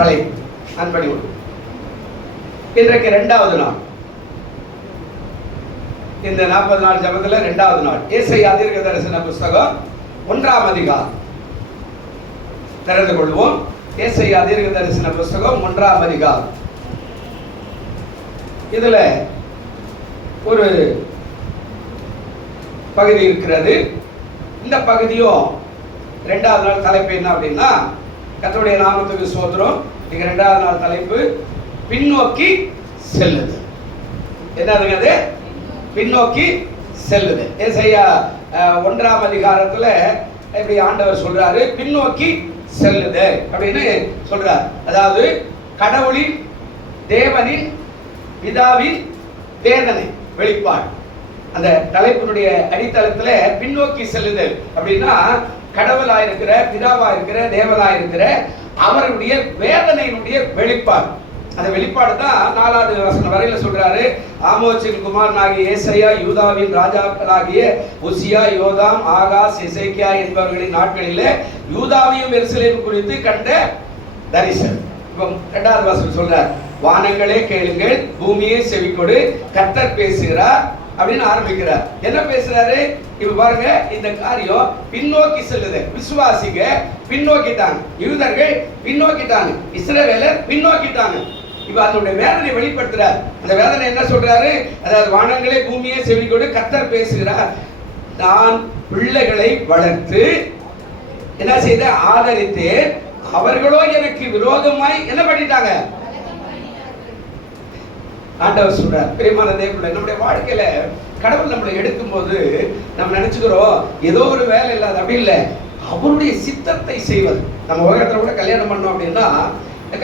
தலைப்பு அன்படி உண்டு. இன்றைக்கு 2வது நாள். இந்த 40 நாள் ஜபத்துல 2வது நாள். ஏசாயா தீர்க்கதரிசன புஸ்தகம் 1ஆம் அதிகாரம் திறந்து கொள்வோம். ஏசாயா தீர்க்கதரிசன புஸ்தகம் 1ஆம் அதிகாரம். இதுல ஒரு பகுதி இருக்கிறது. இந்த பகுதியும் 2வது நாள் தலைப்பு என்ன அப்படின்னா, கர்த்தருடைய நாமத்துக்கு ஸ்தோத்திரம். நீங்க 2வது நாள் தலைப்பு பின்னோக்கி செல்லுது. என்னதுங்க அது? பின்னோக்கி செல்லுது. ஏசாயா 1ஆம் அதிகாரத்துல இப்படி ஆண்டவர் சொல்றாரு, பின்னோக்கி செல்லுது அப்படின்னு சொல்றார். அதாவது கடவுளின், தேவனின், பிதாவின் வேதனை வெளிப்பாடு. அந்த தலைப்பினுடைய அடித்தளத்துல பின்னோக்கி செல்லுதல் அப்படின்னா, கடவுளா இருக்கிற, பிதாவா இருக்கிற, தேவனா இருக்கிற அவருடைய வேதனையினுடைய வெளிப்பாடு. அந்த வெளிப்பாடு தான் 4வது வசனம் வரையில சொல்றாரு. ஆமோசின் குமாரனாகிய ஏசாயா யூதாவின் ராஜாக்களாகிய உசியா, யோதாம், ஆகாஸ், எசேக்கியா என்பவர்களின் நாட்களிலே யூதாவையும் எருசலேம் குறித்து கண்ட தரிசனம். இப்போ 2வது வசனம் சொல்றார், வானங்களே கேளுங்கள், பூமியே செவிக்கொடு, கர்த்தர் பேசுகிறார் அப்படின்னு ஆரம்பிக்கிறார். என்ன பேசுறாரு? இப்ப பாருங்க, இந்த காரியம் பின்னோக்கி செல்லுது. விசுவாசிங்க பின்னோக்கிட்டாங்க, யூதர்கள் பின்னோக்கிட்டாங்க, இஸ்ரவேலர் பின்னோக்கிட்டாங்க. இப்ப அதனுடைய வேதனை வெளிப்படுத்துறார். அந்த வேதனை என்ன சொல்றாரு? அதாவது வானங்களே பூமியே செவிக்கொடு, கர்த்தர் பேசுகிறார். நான் பிள்ளைகளை வளர்த்து என்ன செய்த? ஆதரித்தேன். அவர்களோ எனக்கு விரோதமாய் என்ன பண்ணிட்டாங்க? ஆண்டவர் சொல்றார். பிரியமான தேவர்களே, நம்முடைய வாழ்க்கையில கடவுள் நம்மளை எடுக்கும் போது நம்ம நினைச்சுக்கிறோம் ஏதோ ஒரு வேலை இல்லாத, அப்படி இல்லை. அவருடைய சித்தத்தை செய்வது. நம்ம உலகத்துல கூட கல்யாணம் பண்ணோம் அப்படின்னா,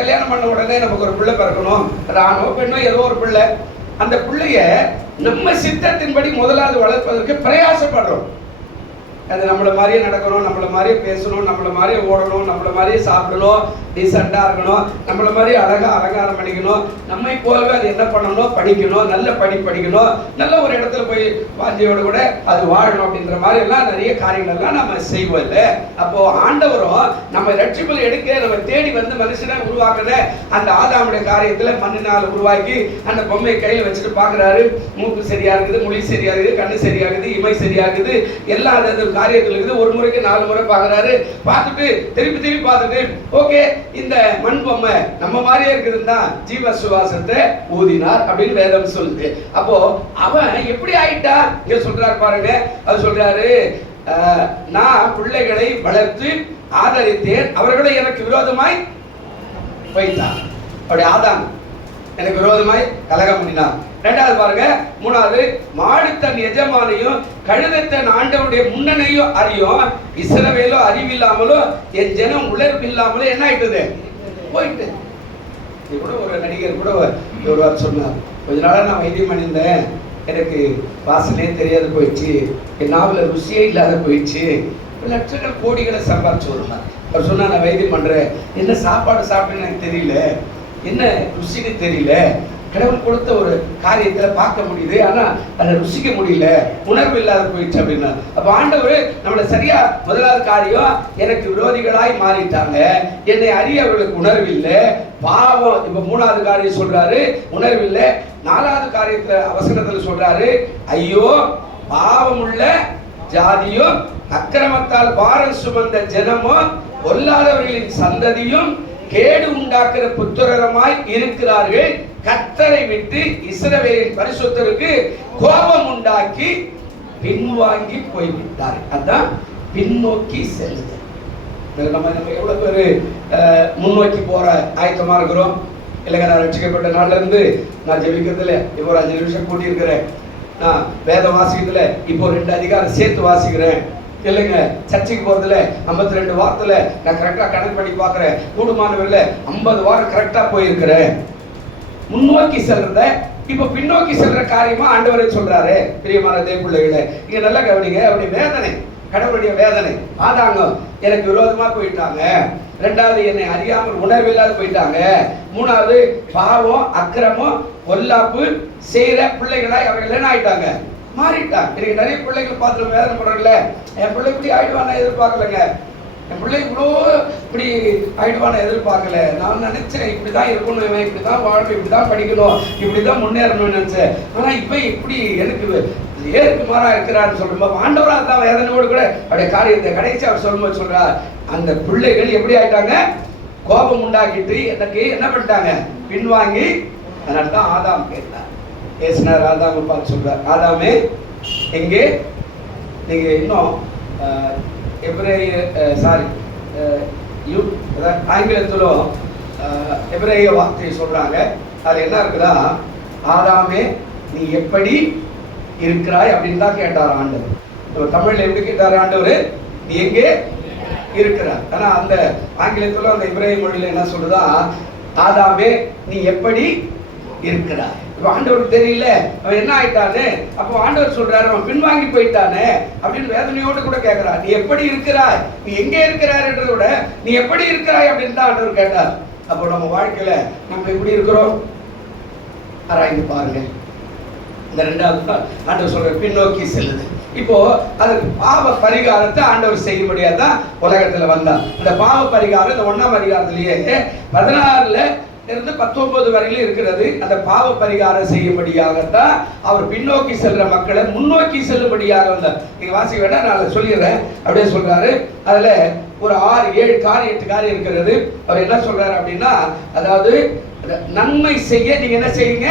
கல்யாணம் பண்ண உடனே நமக்கு ஒரு பிள்ளை பிறக்கணும், ஆணோ பெண்ணோ ஏதோ ஒரு பிள்ளை. அந்த பிள்ளைய நம்ம சித்தத்தின்படி முதலாவது வளர்ப்பதற்கு பிரயாசப்படுறோம். அது நம்மள மாதிரியே நடக்கணும், நம்மள மாதிரியே பேசணும், நம்மள மாதிரியே ஓடணும், நம்மள மாதிரியே சாப்பிடணும், டீசெண்டா இருக்கணும், நம்மள மாதிரியே அழகா அலங்காரம் பண்ணிக்கணும், நம்மை போலவே அது என்ன பண்ணணும்? படிக்கணும், நல்ல படிக்கணும், நல்ல ஒரு இடத்துல போய் வாஞ்சியோடு கூட அது வாழணும் அப்படின்ற மாதிரி எல்லாம் நிறைய காரியங்கள் எல்லாம் நம்ம செய்வோம் இல்லை. அப்போ ஆண்டவரும் நம்ம ரட்சிப்பில் எடுக்க நம்ம தேடி வந்து மனுஷனை உருவாக்குற அந்த ஆதாமுடைய காரியத்துல மண்ணினால் உருவாக்கி அந்த பொம்மையை கையில் வச்சுட்டு பாக்குறாரு. மூக்கு சரியா இருக்குது, மொழி சரியா இருக்குது, கண்ணு சரியா இருக்குது, இமை சரியா இருக்குது, எல்லா காரியத்தில் இருக்குது. ஒரு முறைக்கு 4 முறை பாக்குறாரு. பார்த்துட்டு திருப்பி பார்த்துட்டு, ஓகே இந்த மண் பொம்மை நம்ம மாதிரியே இருக்குதுன்னா ஜீவ சுவாசத்தை ஊதினார் அப்படின்னு வேதம் சொல்லுது. அப்போ அவன் எப்படி ஆயிட்டா இங்க சொல்றாரு பாருங்க. அது சொல்றாரு, நான் பிள்ளைகளை வளர்த்து ஆதரித்தேன், அவர்களை எனக்கு விரோதமாய் வைத்தான். அப்படி ஆதாம் எனக்கு விரோதமாய் கலகம் பண்ணினான். 2வது பாருங்க, 3வது, மாடு தன் எஜமானையும் கழுதை தன் ஆண்டவருடைய முன்னணையும் அறியும், இஸ்ரவேலோ அறிவில்லாமலோ என் ஜனம் உணர்வில்லாமலோ என்ன ஆயிட்டது? போயிட்டு. இது கூட ஒரு நடிகர் கூட ஒரு வாரம் சொன்னார், கொஞ்ச நாளா நான் வைத்தியம் பண்ணியிருந்தேன், எனக்கு வாசனையே தெரியாது போயிடுச்சு, என் நாவல ருசியே இல்லாத போயிடுச்சு, லட்சங்கள் கோடிகளை சம்பாரிச்சு வருவார். அவர் சொன்னா, நான் வைத்தியம் பண்றேன், என்ன சாப்பாடு சாப்பிட்டேன்னு எனக்கு தெரியல, என்ன ருசின்னு தெரியல, கடவுள் கொடுத்த ஒரு காரியத்துல பார்க்க முடியுது, ஆனா அதை ருசிக்க முடியல, உணர்வு இல்லாத போயிடுச்சு அப்படின்னா. அப்ப ஆண்டவர் நம்மள சரியா முதலாவது காரியம், எனக்கு விரோதிகளாய் மாறிட்டாங்க, என்னை அறிய அவர்களுக்கு உணர்வு இல்லை, பாவம். இப்ப 3வது காரியம் சொல்றாரு, உணர்வு இல்லை. 4வது காரியத்துல அவசரத்துல சொல்றாரு, ஐயோ பாவம் உள்ள ஜாதியும் அக்கிரமத்தால் பாரம் சுமந்த ஜனமும் பொல்லாதவர்களின் சந்ததியும் கேடு உண்டாக்குற புத்திரமாய் இருக்கிறார்கள், கர்த்தரை விட்டு இஸ்ரவேலின் பரிசுத்தருக்கு கோபம் உண்டாக்கி பின்வாங்கி போய்விட்டார். அதான் பின்னோக்கி செல்லுது. நம்ம எவ்வளவு பேரு முன்னோக்கி போற ஆயத்தமா இருக்கிறோம் இல்லைங்க? நான் ரட்சிக்கப்பட்ட நாள்ல இருந்து நான் ஜெபிக்கிறதுல இப்போ ஒரு 5 நிமிஷம் கூட்டி இருக்கிறேன். நான் வேதம் வாசிக்கிறதுல இப்போ 2 அதிகாரம் சேர்த்து வாசிக்கிறேன் இல்லைங்க. சர்ச்சைக்கு போறதுல 52 வாரத்துல நான் கரெக்டா கணக்கு பண்ணி பாக்குறேன். கூடுமானவர்ல 50 வாரம் கரெக்டா போயிருக்கிறேன். முன்னோக்கி செல்றத இப்ப பின்னோக்கி செல்ற காரியமா ஆண்டவரே சொல்றாரு. பிரியமான தேவப்பிள்ளைகளே, இங்க நல்லா கவனிங்க. அவருடைய வேதனை, கடவுளுடைய வேதனை. ஆதாங்க எனக்கு விரோதமா போயிட்டாங்க, 2வது என்னை அறியாமல் உணர்வில்லாத போயிட்டாங்க, 3வது பாவம் அக்கிரமம் பொல்லாப்பு செய்யற பிள்ளைகளாய் அவர்கள் என்ன ஆயிட்டாங்க? மாறிட்டாங்க. இன்னைக்கு நிறைய பிள்ளைகள் பார்த்து வேதனை பண்றல, என் பிள்ளை இப்படி ஆயிடுவானா எதிர்பார்க்கலங்க. என் பிள்ளை இவ்வளோ இப்படி ஆயிடுவான எதிர்பார்க்கல. நான் நினைச்சேன் இப்படிதான் இருக்கணும், இவன் இப்படிதான் வாழணும், இப்படிதான் படிக்கணும், இப்படிதான் முன்னேறணும்னு நினைச்சேன். ஆனா இப்ப இப்படி எனக்கு ஏற்கு மாறா இருக்கிறான்னு சொல்லும்போது ஆண்டவராக தான் வேதனையோடு கூட அப்படியே காரியத்தை கடைசி அவர் சொல்லும்போது சொல்றார், அந்த பிள்ளைகள் எப்படி ஆயிட்டாங்க, கோபம் உண்டாக்கிட்டு எனக்கு என்ன பண்ணிட்டாங்க, பின்வாங்கி. அதனால தான் ஆதாம் கேட்டார். பேசினார் ஆதாமை பார்த்து சொல்றார், ஆதாமே எங்கே? நீங்க இன்னும் ஆங்கிலத்திலும் எபிரேய வார்த்தையை சொல்றாங்க. அது என்ன இருக்குதா, ஆதாமே நீ எப்படி இருக்கிறாய் அப்படின்னு தான் கேட்டார் ஆண்டவர். தமிழ்ல எப்படி கேட்டார் ஆண்டவர், நீ எங்கே இருக்கிறார். ஆனா அந்த ஆங்கிலத்துல அந்த எபிரேய மொழியில என்ன சொல்றதா, ஆதாமே நீ எப்படி இருக்கிறாய். இப்ப ஆண்டவருக்கு தெரியல அவன் என்ன ஆயிட்டானே. அப்போ ஆண்டவர் சொல்றாரு, அவன் பின்வாங்கி போயிட்டானே அப்படின்னு வேதனையோடு கூட கேட்கிறார். நீ எப்படி இருக்கிறாய், நீ எங்கே இருக்கிறார் என்றதை விட நீ எப்படி இருக்கிறாய் அப்படின்னு தான் ஆண்டவர் கேட்டார். அப்போ நம்ம வாழ்க்கையில நம்ம எப்படி இருக்கிறோம் ஆராய்ந்து பாருங்க. இந்த ரெண்டாவது ஆண்டவர் சொல்ற பின்னோக்கி செல்லுது. இப்போ அதுக்கு பாவ பரிகாரத்தை ஆண்டவர் செய்ய முடியாதான் உலகத்துல வந்தார். இந்த பாவ பரிகாரம் இந்த 1ஆம் அதிகாரத்திலேயே 16ல இருந்து 19 வரையிலும் இருக்கிறது. அந்த பாவ பரிகாரம் செய்யும்படியாகத்தான் அவர் பின்னோக்கி செல்ற மக்களை முன்னோக்கி செல்லும்படியாக வந்தார். நீங்க வாசிக்க வேண்டாம், நான் சொல்லிடுறேன். அப்படியே சொல்றாரு. அதுல ஒரு 6, 7 காரியம் 8 காரியம் இருக்கிறது. அவர் என்ன சொல்றாரு அப்படின்னா, அதாவது நன்மை செய்ய நீங்க என்ன செய்யுங்க,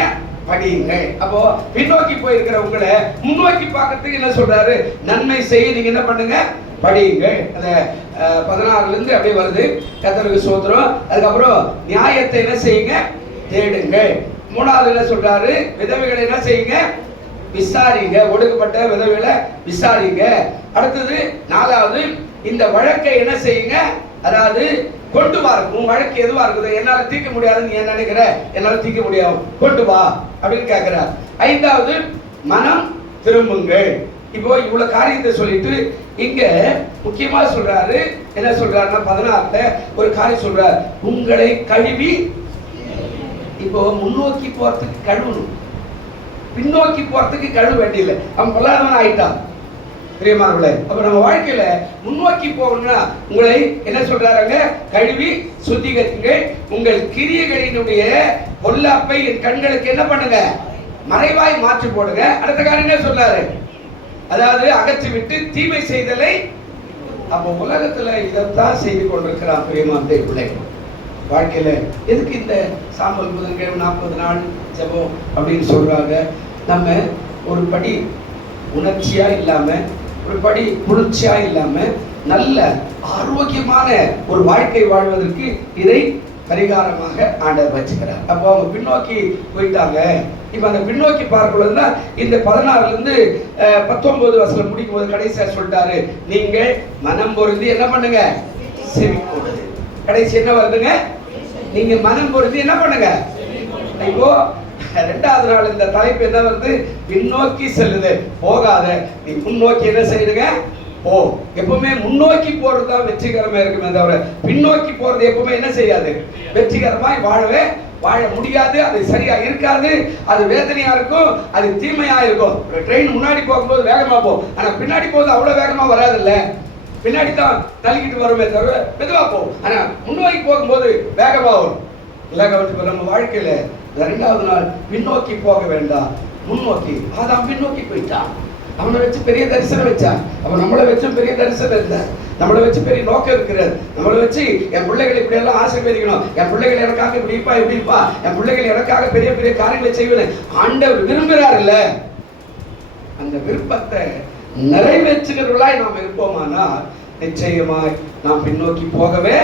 படியுங்க. அப்போ பின்னோக்கி போயிருக்கிற உங்களை முன்னோக்கி பார்க்கறதுக்கு என்ன சொல்றாரு, நன்மை செய்ய நீங்க என்ன பண்ணுங்க, படியுங்க. அந்த 16ல இருந்து அப்படியே வருது. கர்த்தருக்கு ஸ்தோத்திரம். அதுக்கப்புறம் நியாயத்தை என்ன செய்யுங்க, தேடுங்க. 3வது என்ன சொல்றாரு, விதவைகளை என்ன செய்யுங்க, விசாரிங்க. ஒடுக்கப்பட்ட விதவைகளை விசாரிங்க. அடுத்தது 4வது இந்த வழக்கை என்ன செய்யுங்க, அதாவது கொண்டு வா. உன் வழக்கு எதுவா இருக்குது, என்னால தீர்க்க முடியாதுன்னு நீ நினைக்கிற, என்னால தீர்க்க முடியாது, கொண்டு வா அப்படின்னு கேட்கிறார். 5வது மனம் திரும்புங்கள். இப்போ இவ்வளவு காரியத்தை சொல்லிட்டு இங்க முக்கியமா சொல்றாரு. என்ன சொல்றாருன்னா 16ல ஒரு காரியம் சொல்றார், உங்களை கழுவி. இப்போ முன்னோக்கி போறதுக்கு கழுவணும், பின்னோக்கி போறதுக்கு கழுவ வேண்டியதில்லை. அவன் பொல்லாதவன் ஆயிட்டான் பிரியமானவர்களே. அப்ப நம்ம வாழ்க்கையில முன்னோக்கி போகணும்னா உங்களை என்ன சொல்றாங்க, கழுவி சுத்திகரிங்க. உங்கள் கிரியைகளினுடைய பொல்லாப்பை என் கண்களுக்கு என்ன பண்ணுங்க, மறைவாய் மாற்றி போடுங்க. அடுத்த காரியம் என்ன சொல்றாரு, அதாவது அகற்றி விட்டு தீமை செய்தலை. அப்போ உலகத்துல இதைத்தான் செய்து கொண்டிருக்கிறான் பிரியமான பிள்ளைகள். வாழ்க்கையில எதுக்கு இந்த சாம்பல் புதன்கிழமை 40 நாள் ஜெபம் அப்படின்னு சொல்றாங்க. நம்ம ஒரு படி உணர்ச்சியா இல்லாம, ஒரு படி குளிர்ச்சியா இல்லாம, நல்ல ஆரோக்கியமான ஒரு வாழ்க்கை வாழ்வதற்கு இதை பரிகாரமாக ஆண்டவர் வச்சுக்கிறார். அப்போ அவங்க பின்னோக்கி போயிட்டாங்க. இப்ப அந்த பின்னோக்கி பார்க்கணும்னா இந்த 16ல இருந்து 19 வசனம் முடிக்கும் போது கடைசியா சொல்லிட்டாரு, நீங்க மனம் பொருந்தி என்ன பண்ணுங்க, செவி கொடுங்க. கடைசி என்ன வருதுங்க, நீங்க மனம் பொருந்தி என்ன பண்ணுங்க. இப்போ 2வது நாள் இந்த தலைப்பு என்ன வருது, பின்னோக்கி செல்லுது. போகாத, நீ முன்னோக்கி என்ன செய்யுங்க, போ. எப்பவுமே முன்னோக்கி போறதுதான் வெற்றிகரமா இருக்குமே தவிர பின்னோக்கி போறது எப்பவுமே என்ன செய்யாது, வெற்றிகரமாய் வாழ முடியாது. அது சரியா இருக்காது, அது வேதனையா இருக்கும், அது தீமையா இருக்கும். ட்ரெயின் முன்னாடி போகும்போது வேகமா போகும், ஆனா பின்னாடி போகுது அவ்வளவு வேகமா வராது. இல்ல பின்னாடி தான் தள்ளிக்கிட்டு வருமே தவிர மெதுவா போகும், ஆனா முன்னோக்கி போகும்போது வேகமா வரும். நம்ம வாழ்க்கையில 2வது நாள் பின்னோக்கி போக வேண்டாம், முன்னோக்கி. ஆதாம் பின்னோக்கி போயிட்டான், அவனை வச்சு பெரிய தரிசனம் வச்சான். அவன் நம்மளை வச்சும் பெரிய தரிசனம் இல்லை, நம்மளை வச்சு பெரிய நோக்கம் இருக்கிறது. நம்மளை வச்சு என் பிள்ளைகள் இப்படி எல்லாம் ஆசீர்வதிக்கணும், என் பிள்ளைகள் எனக்காக இப்படி இருப்பா, என் பிள்ளைகள் எனக்காக பெரிய பெரிய காரியங்களை செய்வேன் ஆண்டவர் விரும்புகிறார். இல்ல அந்த விருப்பத்தை நிறைவேற்றுகிறவர்களாய் நாம் இருப்போமானா நிச்சயமாய் நாம் பின்னோக்கி போகவே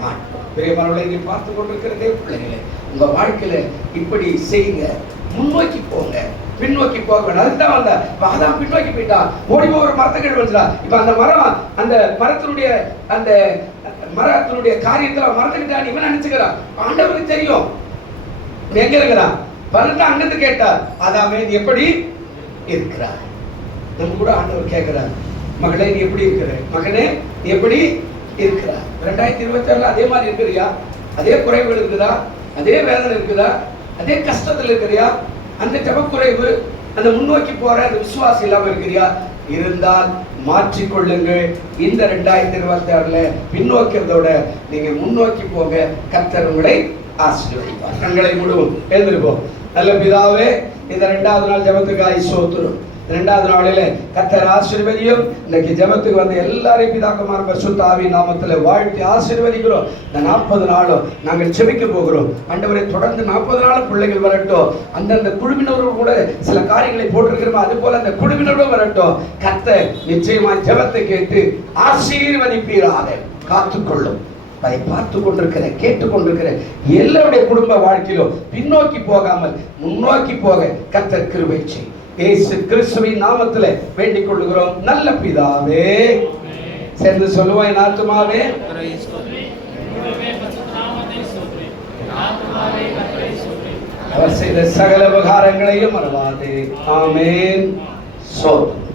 மாட்டோம். பிரியமானவர்களை நீ பார்த்து கொண்டிருக்கிறதே பிள்ளைகளே, உங்க வாழ்க்கையில இப்படி செய்யுங்க, முன்னோக்கி போங்க, பின்னோக்கி போக வேண்டாம். அதுதான் வந்த அதான் பின்னோக்கி போயிட்டான், ஓடி போகிற மரத்துக்கு வந்துடா. இப்ப அந்த மரம், அந்த மரத்தினுடைய காரியத்துல மறந்துக்கிட்டான் இவன் நினைச்சுக்கிறான். ஆண்டவருக்கு தெரியும் எங்க இருக்கிறான். பலன் அங்கிருந்து கேட்டார், அதாமே நீ எப்படி இருக்கிறார். நம்ம கூட ஆண்டவர் கேட்கிறார், மகளே நீ எப்படி இருக்கிற, மகனே நீ எப்படி இருக்கிறார். 2026 அதே மாதிரி இருக்கிறியா, அதே குறைவுகள் இருக்குதா, அதே வேதனை இருக்குதா, அதே கஷ்டத்துல இருக்கிறியா, அந்த ஜபக்குறைவு, அந்த முன்னோக்கி போற அந்த விசுவாசம் இல்லாம இருக்கிறியா. இருந்தால் மாற்றிக்கொள்ளுங்கள். இந்த 2026 பின்னோக்கிறதோட நீங்க முன்னோக்கி போக கர்த்தர் உங்களை ஆசீர்வதிப்பார். கண்களை மூடுவோம், எழுந்திருப்போம். நல்ல பிதாவே, இந்த 2வது நாள் ஜெபத்துக்காய் ஸ்தோத்திரம். 2வது நாளிலே கர்த்தர் ஆசீர்வதியும். இன்னைக்கு ஜெபத்துக்கு வந்த எல்லாரையும் பிதாக்குமார் பரிசுத்த ஆவியின் நாமத்திலே வாழ்த்தி ஆசீர்வதிக்கிறோம். இந்த 40 நாளும் நாங்கள் ஜெபிக்க போகிறோம். ஆண்டவரே, தொடர்ந்து 40 நாளும் பிள்ளைகள் வரட்டும். அந்தந்த குழுவினரும் கூட சில காரியங்களை போட்டிருக்கிறோம், அது போல அந்த குழுவினரும் வரட்டும். கர்த்தர் நிச்சயமா ஜெபத்தை கேட்டு ஆசீர்வதிப்பீராக. காத்துக்கொள்ளும். அதை பார்த்து கொண்டிருக்கிற, கேட்டுக்கொண்டிருக்கிற எல்லாருடைய குடும்ப வாழ்க்கையிலும் பின்னோக்கி போகாமல் முன்னோக்கி போக கர்த்தர் கிருபை செய்யும். இயேசு கிறிஸ்துவின் நாமத்திலே வேண்டிக் கொள்கிறோம் நல்ல பிதாவே. சேர்ந்து சொல்லுவோம், என் ஆத்துமாவே அவர் செய்த சகல உபகாரங்களையும் மறவாதே. ஆமென். சோதனை